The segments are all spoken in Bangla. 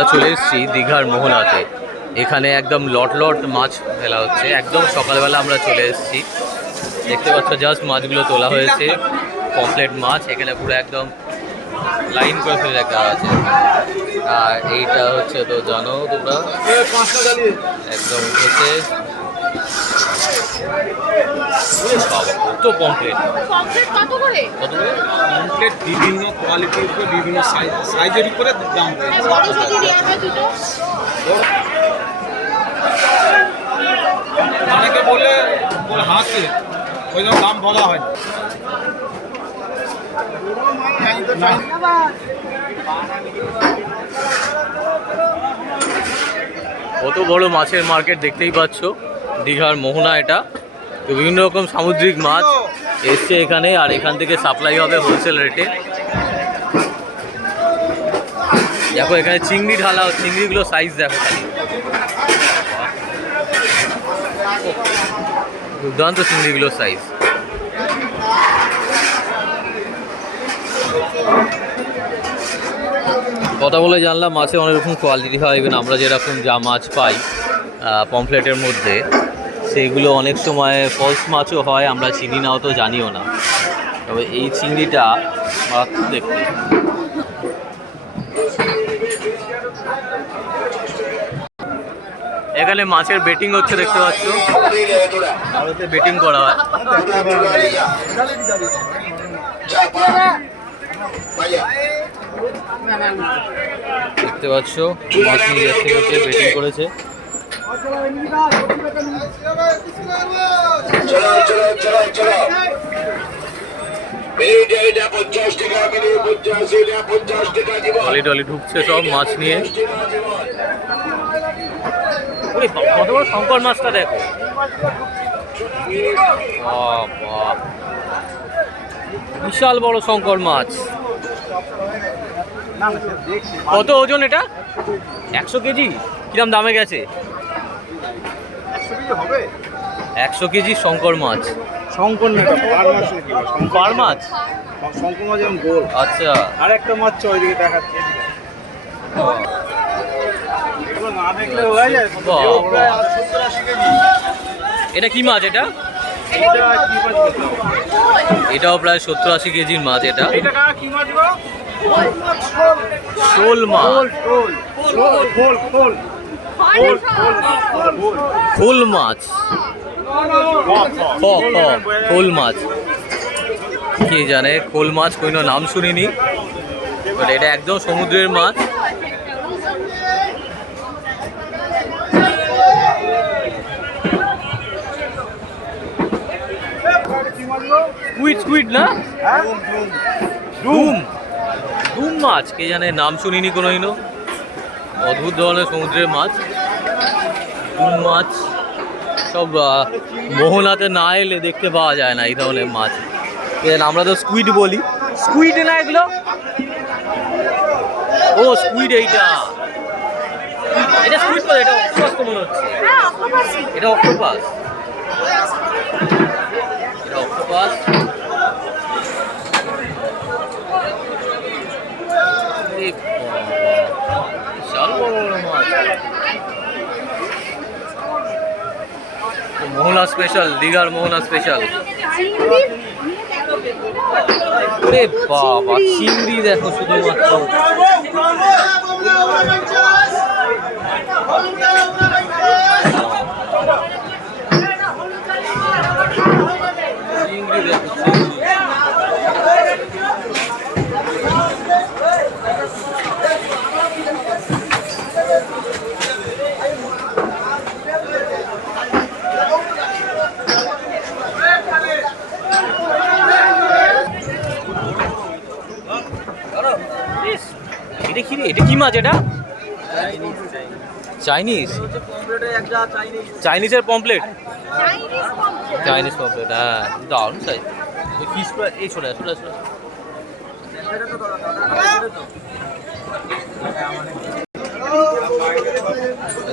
আমরা চলে এসেছি দীঘার মোহনাতে। এখানে একদম লট লট মাছ ফেলা হচ্ছে। একদম সকালবেলা আমরা চলে এসেছি, দেখতে পাচ্ছ জাস্ট মাছগুলো তোলা হয়েছে, পমফ্লেট মাছ। এখানে পুরো একদম লাইন করে ফেলে রাখা আছে। আর এইটা হচ্ছে তো জানো তোমরা, একদম উঠেছে কত পমফ্লেট। পমফ্লেট বিভিন্ন কোয়ালিটির উপরে বিভিন্ন সাইজের উপরে দাম রয়েছে। অনেকে বলে হাসে, ওই জন্য দাম বলা হয় না। কত বড় মাছের মার্কেট দেখতেই পাচ্ছ, দীঘার মোহনা। এটা তো বিভিন্ন রকম সামুদ্রিক মাছ এসছে এখানে, আর এখান থেকে সাপ্লাই হবে হোলসেল রেটে। দেখো এখানে চিংড়ি ঢালা, চিংড়িগুলো সাইজ দেখো খালি, দুর্দান্ত চিংড়িগুলোর সাইজ। কথা বলে জানলাম মাছে অনেক রকম কোয়ালিটি হয়। ইভেন আমরা যেরকম যা মাছ পাই পমফ্লেটের মধ্যে, সেগুলো অনেক সময় ফলস মাছও হয়, আমরা চিনি নাও তো জানিও না। তবে এই চিংড়িটা মারাত্মক দেখতে। এখানে মাছের বেটিং হচ্ছে দেখতে পাচ্ছ, ভারতে বেটিং করা হয়। দেখতে পাচ্ছ মাছ নিয়ে যাচ্ছে, লোকে বেটিং করেছে। টলি টলি ঢুকছে সব মাছ নিয়ে। কত বড় শঙ্কর মাছটা দেখো, বিশাল বড় শঙ্কর মাছ। কত ওজন এটা? 100 কেজি। কিরম দামে গেছে? 100 কেজি শঙ্কর মাছ। শঙ্কর না, পার মাছ। শঙ্কর মাছ যেমন গোল। আচ্ছা, আর একটা মাছ ওইদিকে দেখাচ্ছে। এগুলো না দেখলে হয়ে যায়। প্রায় 70-80 কেজি। এটা কি মাছ? এটা এটাও প্রায় 70-80 কেজির মাছ। এটা কি মাছ গো? শোল মাছ, খোল মাছ, খোল মাছ। কে জানে, খোল মাছ কোনো নাম শুনিনি, বাট এটা একদম সমুদ্রের মাছ। স্কুইড না, ডুম মাছ। কে জানে, নাম শুনিনি কোনোদিনও। অদ্ভুত ধরনের সমুদ্রের মাছ, ডুম মাছ। সব মোহনাতে না এলে দেখতে পাওয়া যায় না এই ধরনের মাছ। আমরা তো স্কুইড বলি, স্কুইড না এগুলো। ও স্কুইড, এইটা এটা স্কুইড বলে, এটা অক্টোপাস তো মনে হচ্ছে। এটা অক্টোপাস, এটা অক্টোপাস। বিশাল বড় বড় মাছ। মোহনা স্পেশাল, দীঘার মোহনা স্পেশাল। ওরে বাবা, চিংড়ি দেখো শুধুমাত্র। চিংড়ি দেখো, এটা কি মাছ? এটা চাইনিজ, চাইনিজের পমফ্লেট, চাইনিজ পমফ্লেট। হ্যাঁ, দারুণ সাইজ। ফিশ ফ্রাই, এই ছোট ছোট ছোট।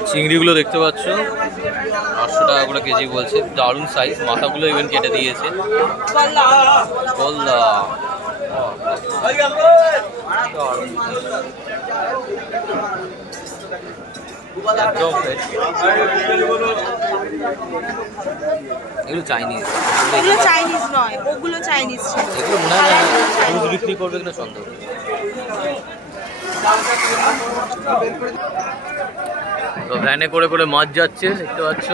চিংড়িগুলো দেখতে পাচ্ছ, 800 টাকা করে কেজি বলছে। দারুণ সাইজ, মাথাগুলো ইভেন কেটে দিয়েছে। গলদা, একদম ফ্রেশ। এগুলো চাইনিজ, এগুলো চাইনিজ নয়, ওগুলো চাইনিজ ছিল। এগুলো মনে হয় না রোজ বিক্রি করবে কিনা সন্দেহ। তো ভ্যানে করে করে মাছ যাচ্ছে, দেখতে পাচ্ছ।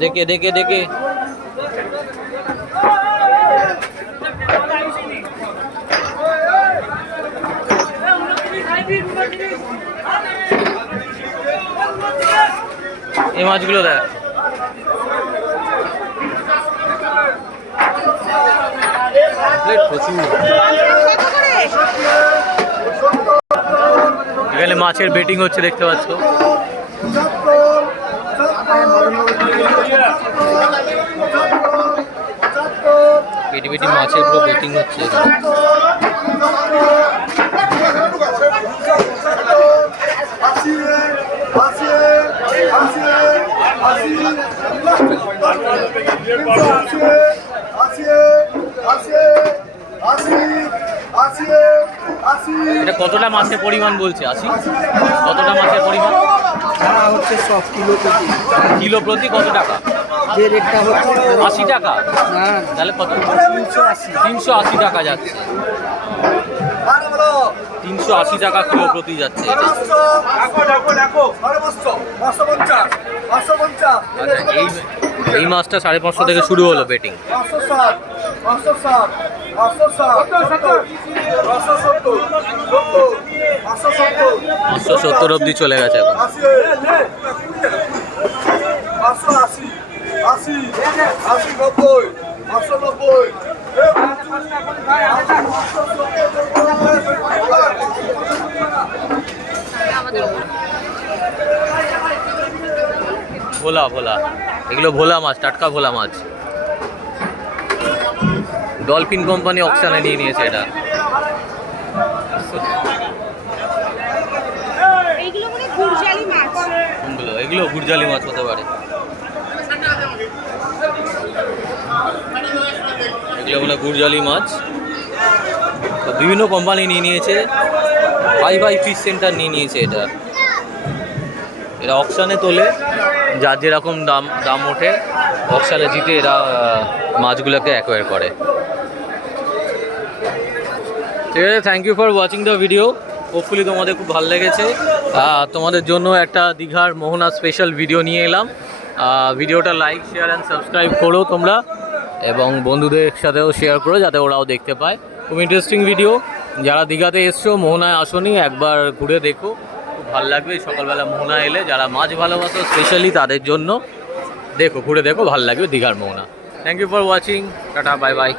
দেখে দেখে দেখে এই মাছগুলো দেখ। প্রচুর এখানে মাছের বেটিং হচ্ছে, দেখতে পাচ্ছ। পেটি পেটি মাছের পুরো বেটিং হচ্ছে এখানে। এটা কতটা মাছের পরিমাণ বলছে? 80? কতটা মাছের পরিমাণ? হচ্ছে সব কিলো প্রতি। কিলো প্রতি কত টাকা? যে রেটটা হচ্ছে 80 টাকা। হ্যাঁ, তাহলে কত? 380 টাকা যাচ্ছে। 380 টাকা কিলো প্রতি যাচ্ছে এটা। আচ্ছা, এই মাছটা 550 থেকে শুরু হলো বেটিং। 570 অব্দি চলে গেছে এখন। 590 ভোলা ভোলা, এগুলো ভোলা মাছ, টাটকা ভোলা মাছ। ডলফিন কোম্পানি অকশনে নিয়ে নিয়েছে এটা। এইগুলো মানে গুরজালি মাছ। কোনগুলো? এগুলো গুরজালি মাছ হতে পারে। এগুলো মানে গুরজালি মাছ। তো বিভিন্ন কোম্পানি নিয়ে নিয়েছে। ভাই ফিশ সেন্টার নিয়ে নিয়েছে এটা। এরা অকশনে তোলে, যার যেরকম দাম ওঠে অকশনে জিতে এরা মাছগুলোকে অ্যাকোয়ার করে। ঠিক আছে, thank you for watching the video. Hopefully তোমাদের খুব ভালো লেগেছে। তোমাদের জন্য একটা দীঘার মোহনা স্পেশাল ভিডিও নিয়ে এলাম। ভিডিওটা লাইক, শেয়ার অ্যান্ড সাবস্ক্রাইব করো তোমরা, এবং বন্ধুদের সাথেও শেয়ার করো যাতে ওরাও দেখতে পায়। খুব ইন্টারেস্টিং ভিডিও। যারা দীঘাতে এসছো, মোহনায় আসোনি, একবার ঘুরে দেখো, খুব ভালো লাগবে। সকালবেলা মোহনা এলে যারা মাছ ভালোবাসো স্পেশালি তাদের জন্য ঘুরে দেখো, ভালো লাগবে দীঘার মোহনা। থ্যাংক ইউ ফর ওয়াচিং, টাটা, বাই বাই।